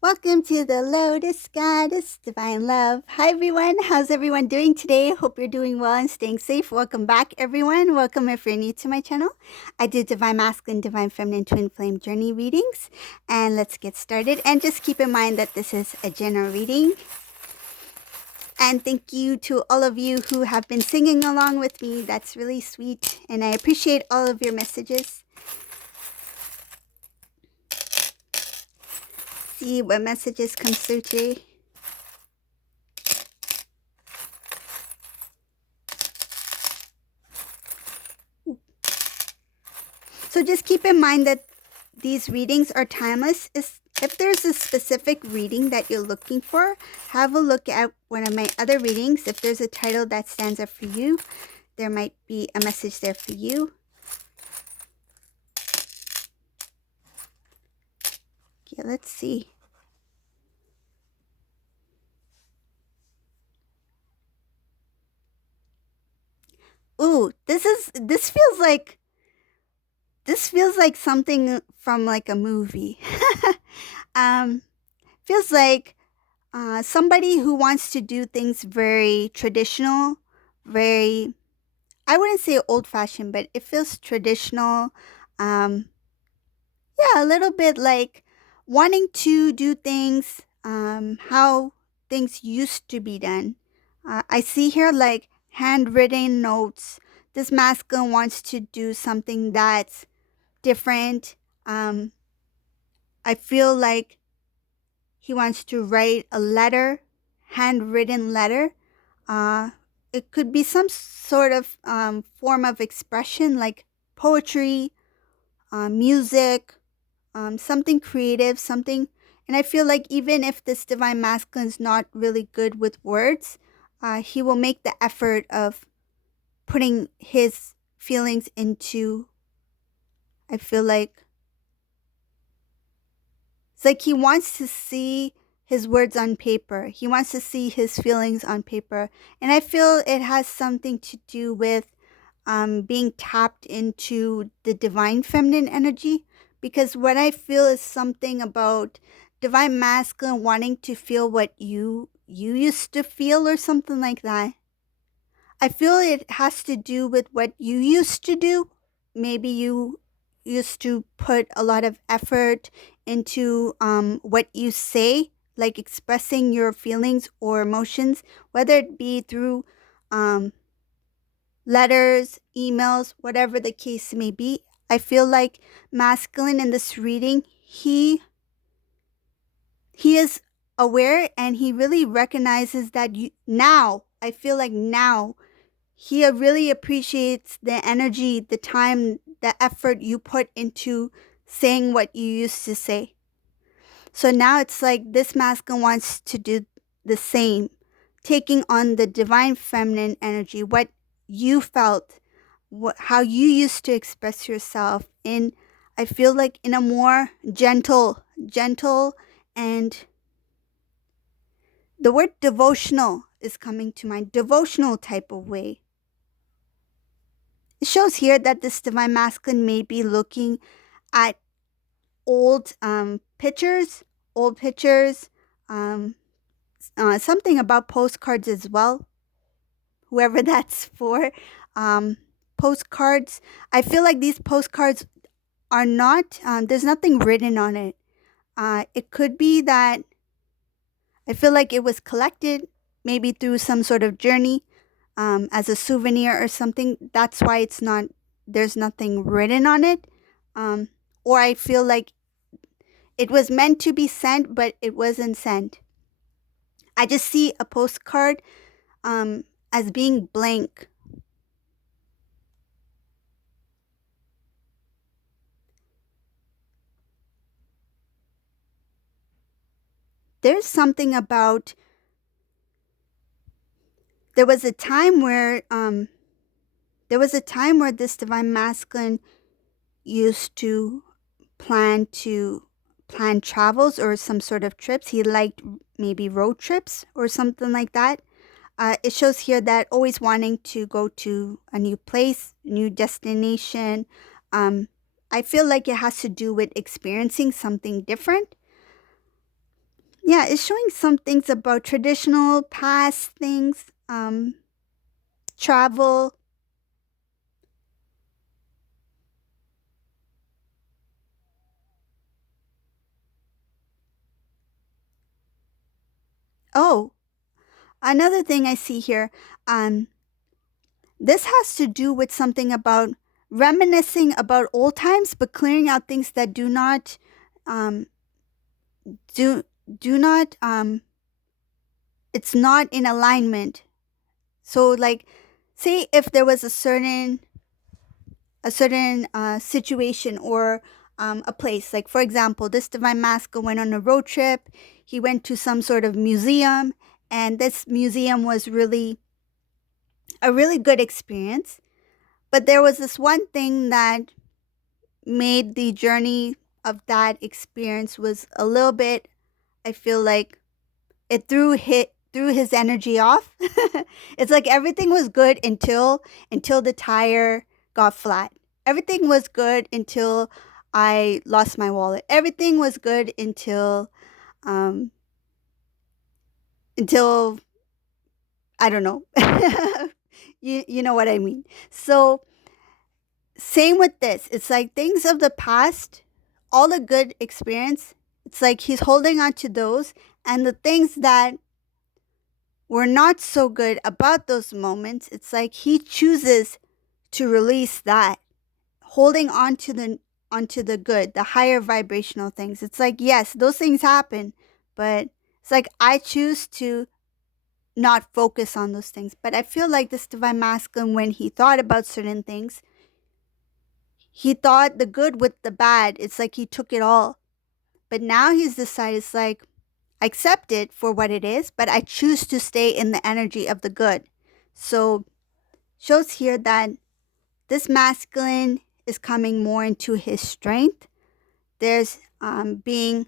Welcome to the Lotus Goddess Divine Love. Hi everyone, how's everyone doing today? Hope you're doing well and staying safe. Welcome back everyone. Welcome if you're new to my channel. I do Divine Masculine, Divine Feminine, Twin Flame Journey readings. And let's get started. And just keep in mind that this is a general reading. And thank you to all of you who have been singing along with me. That's really sweet. And I appreciate all of your messages. See what messages come through today. So just keep in mind that these readings are timeless. If there's a specific reading that you're looking for, have a look at one of my other readings. If there's a title that stands up for you, there might be a message there for you. Okay, let's see. Ooh, this feels like something from like a movie. Feels like somebody who wants to do things very traditional, very, I wouldn't say old-fashioned, but it feels traditional. Um, yeah, a little bit like wanting to do things how things used to be done. I see here like handwritten notes. This masculine wants to do something that's different. I feel like he wants to write a letter, handwritten letter. Uh, it could be some sort of form of expression like poetry, music, something creative, something. And I feel like even if this divine masculine is not really good with words, he will make the effort of putting his feelings into, I feel like, it's like he wants to see his words on paper. He wants to see his feelings on paper. And I feel it has something to do with being tapped into the divine feminine energy. Because what I feel is something about divine masculine wanting to feel what you used to feel or something like that. I feel it has to do with what you used to do. Maybe you used to put a lot of effort into what you say, like expressing your feelings or emotions, whether it be through letters, emails, whatever the case may be. I feel like masculine in this reading, he is aware and he really recognizes that now, I feel like now he really appreciates the energy, the time, the effort you put into saying what you used to say. So now it's like this masculine wants to do the same, taking on the divine feminine energy, what you felt, how you used to express yourself in, I feel like in a more gentle, and the word devotional is coming to mind, devotional type of way. It shows here that this divine masculine may be looking at old pictures, um, something about postcards as well, whoever that's for. Um, Postcards. I feel like these postcards are not, there's nothing written on it. It could be that I feel like it was collected maybe through some sort of journey as a souvenir or something. That's why there's nothing written on it. Um, or I feel like it was meant to be sent, but it wasn't sent. I just see a postcard as being blank. There's something about, there was a time where this divine masculine used to plan travels or some sort of trips. He liked maybe road trips or something like that. It shows here that always wanting to go to a new place, new destination. I feel like it has to do with experiencing something different. Yeah, it's showing some things about traditional past things, travel. Oh, another thing I see here, um, this has to do with something about reminiscing about old times, but clearing out things that um, do do not it's not in alignment. So, like, say if there was a certain situation or a place. Like, for example, this divine masculine went on a road trip. He went to some sort of museum, and this museum was really a really good experience. But there was this one thing that made the journey of that experience was a little bit. I feel like it threw his energy off. It's like everything was good until the tire got flat. Everything was good until I lost my wallet. Everything was good um until I don't know. You know what I mean. So same with this. It's like things of the past, all the good experience, it's like he's holding on to those, and the things that were not so good about those moments, it's like he chooses to release that, holding onto the good, the higher vibrational things. It's like, yes, those things happen, but it's like I choose to not focus on those things. But I feel like this divine masculine, when he thought about certain things, he thought the good with the bad. It's like he took it all. But now he's decided, it's like, I accept it for what it is, but I choose to stay in the energy of the good. So shows here that this masculine is coming more into his strength. There's being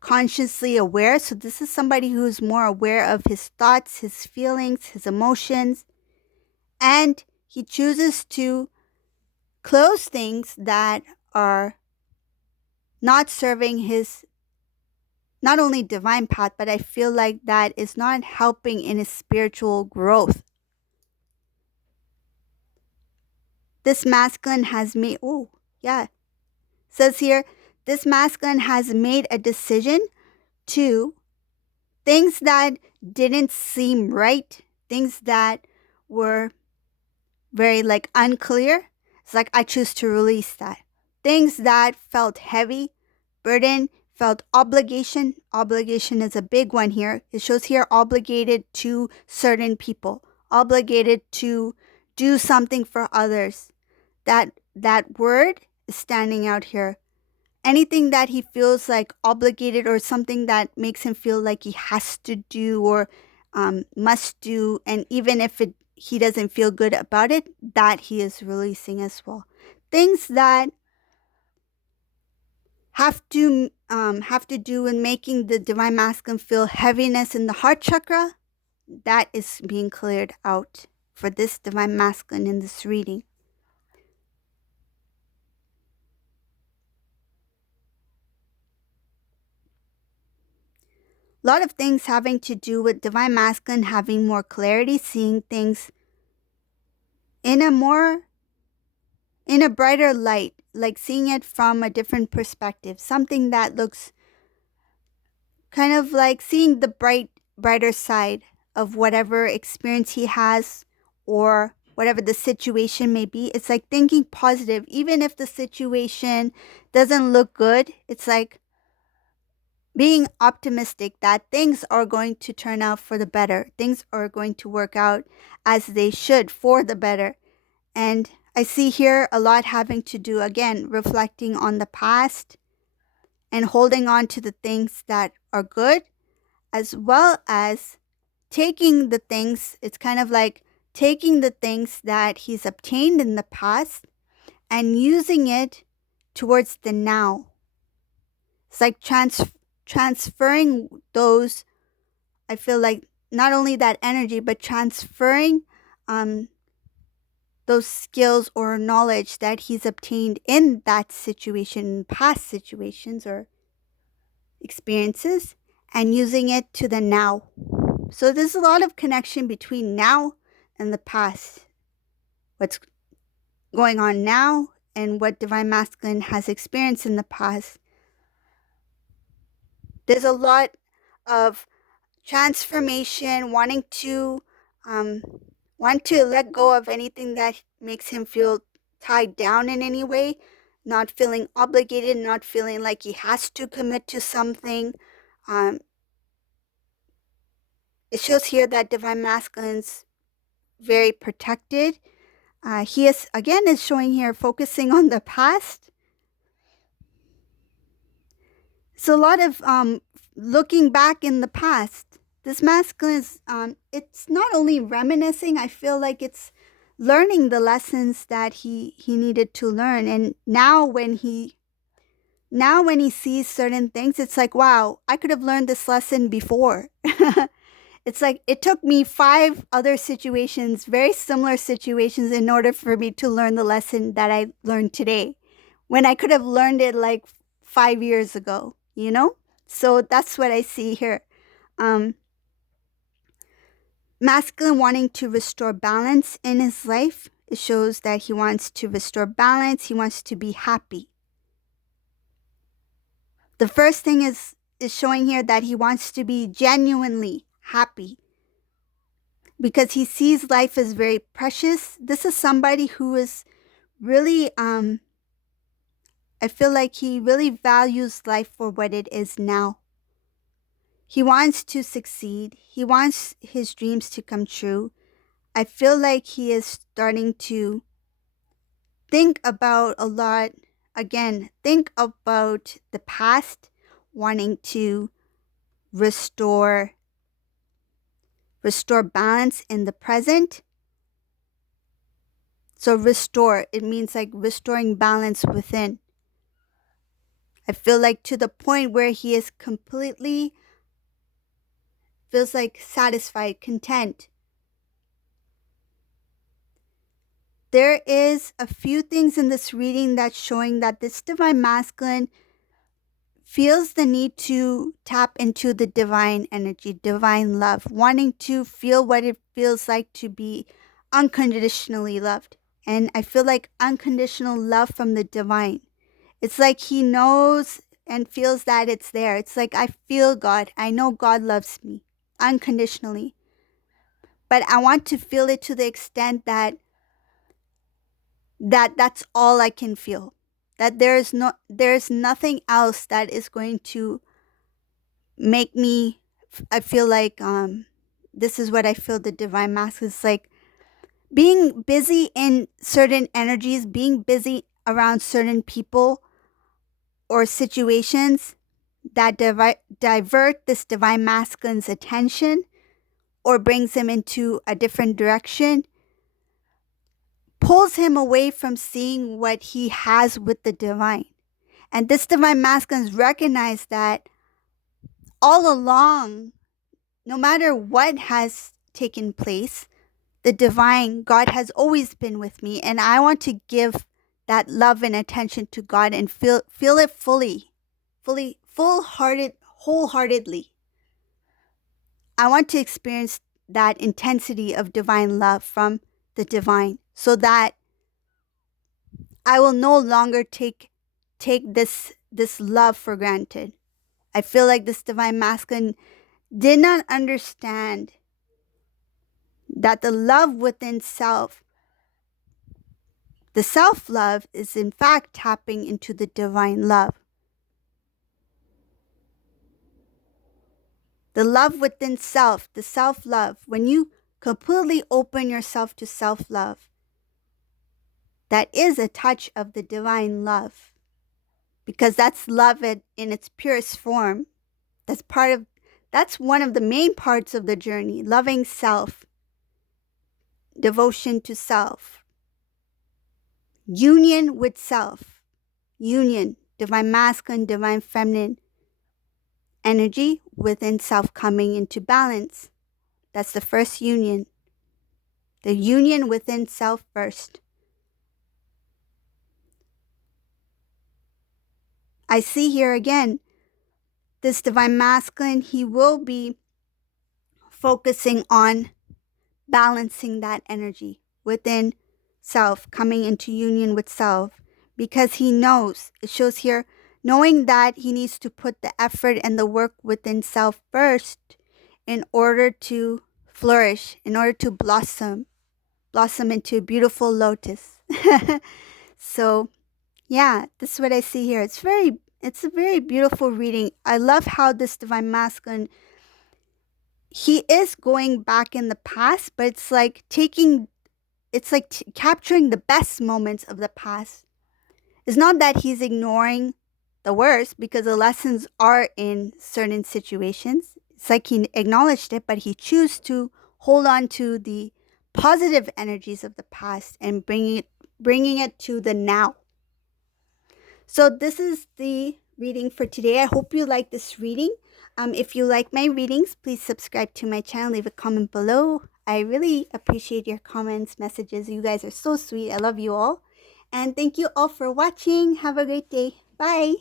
consciously aware. So this is somebody who's more aware of his thoughts, his feelings, his emotions, and he chooses to close things that are not serving his not only divine path, but I feel like that is not helping in his spiritual growth. This masculine has made, oh, yeah, says here, this masculine has made a decision to things that didn't seem right, things that were very like unclear. It's like I choose to release that. Things that felt heavy, burden, felt obligation. Obligation is a big one here. It shows here obligated to certain people, obligated to do something for others. That word is standing out here. Anything that he feels like obligated or something that makes him feel like he has to do or must do, and even if he doesn't feel good about it, that he is releasing as well. Things that have to do with making the divine masculine feel heaviness in the heart chakra, that is being cleared out for this divine masculine in this reading. A lot of things having to do with divine masculine having more clarity, seeing things in a brighter light, like seeing it from a different perspective, something that looks kind of like seeing the brighter side of whatever experience he has or whatever the situation may be. It's like thinking positive, even if the situation doesn't look good. It's like being optimistic that things are going to turn out for the better. Things are going to work out as they should for the better. And I see here a lot having to do, again, reflecting on the past and holding on to the things that are good, as well as taking the things, it's kind of like taking the things that he's obtained in the past and using it towards the now. It's like transferring those, I feel like not only that energy, but transferring um, those skills or knowledge that he's obtained in that situation, past situations or experiences, and using it to the now. So there's a lot of connection between now and the past. What's going on now and what Divine Masculine has experienced in the past. There's a lot of transformation, um, want to let go of anything that makes him feel tied down in any way, not feeling obligated, not feeling like he has to commit to something. Um, it shows here that Divine Masculine's very protected. He is showing here focusing on the past. So a lot of looking back in the past. This masculine is it's not only reminiscing, I feel like it's learning the lessons that he needed to learn. And now when he sees certain things, it's like, wow, I could have learned this lesson before. It's like it took me 5 other situations, very similar situations, in order for me to learn the lesson that I learned today, when I could have learned it like 5 years ago, you know? So that's what I see here. Um, Masculine wanting to restore balance in his life. It shows that he wants to restore balance. He wants to be happy. The first thing is showing here that he wants to be genuinely happy because he sees life as very precious. This is somebody who is really, I feel like he really values life for what it is now. He wants to succeed. He wants his dreams to come true. I feel like he is starting to think about a lot. Again, think about the past, wanting to restore balance in the present. So restore, it means like restoring balance within. I feel like to the point where he is completely, feels like satisfied, content. There is a few things in this reading that's showing that this Divine Masculine feels the need to tap into the divine energy, divine love, wanting to feel what it feels like to be unconditionally loved. And I feel like unconditional love from the divine. It's like he knows and feels that it's there. It's like, I feel God. I know God loves me unconditionally. But I want to feel it to the extent that that's all I can feel. That there's nothing else that is going to make me, I feel like this is what I feel the divine masculine is like, being busy in certain energies, being busy around certain people or situations that divert this divine masculine's attention or brings him into a different direction, pulls him away from seeing what he has with the divine. And this divine masculine recognized that all along, no matter what has taken place, the divine, God has always been with me. And I want to give that love and attention to God and feel it wholeheartedly. I want to experience that intensity of divine love from the divine so that I will no longer take this love for granted. I feel like this divine masculine did not understand that the love within self, the self-love, is in fact tapping into the divine love. The love within self, the self-love, when you completely open yourself to self-love, that is a touch of the divine love. Because that's love in its purest form. That's one of the main parts of the journey, loving self, devotion to self, union with self, union, divine masculine, divine feminine energy within self coming into balance. That's the first union. The union within self first. I see here again this divine masculine, he will be focusing on balancing that energy within self, coming into union with self, because he knows, it shows here, knowing that he needs to put the effort and the work within self first in order to flourish, in order to blossom into a beautiful lotus. So, yeah, this is what I see here. It's a very beautiful reading. I love how this divine masculine, he is going back in the past, but capturing the best moments of the past. It's not that he's ignoring the worst, because the lessons are in certain situations. It's like he acknowledged it, but he chose to hold on to the positive energies of the past and bringing it to the now. So this is the reading for today. I hope you like this reading. If you like my readings, please subscribe to my channel. Leave a comment below. I really appreciate your comments, messages. You guys are so sweet. I love you all. And thank you all for watching. Have a great day. Bye.